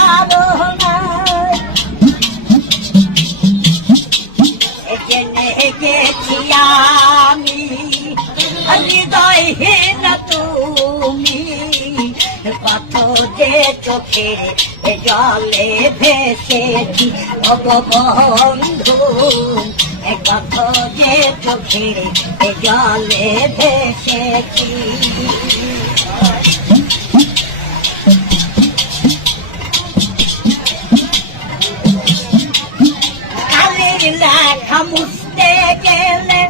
তাড়নায় জেনে গেছি আমি হৃদয়হীন তুমি কত যে চোখে জলে ভেসেছি বন্ধু কত যে চোখে জলে ভেসেছি কালির লেখা মুছতে গেলে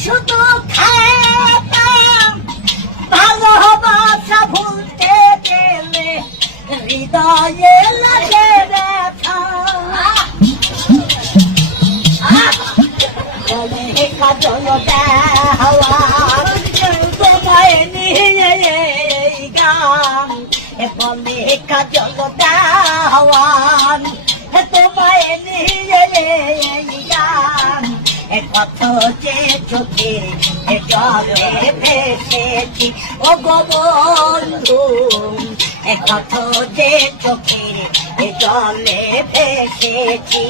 শুধু খাতাম ভালোবাসা ভুলতে গেলে হৃদয়ে লাগে ব্যথা কাজল দেওয়া তোমায় নিয়ে গান বলে কাজল দেওয়ান তোমায় নিয়ে গান কত যে চোখে জলে ভেসেছি ও গো বন্ধু কত যে চোখে জলে ভেসেছি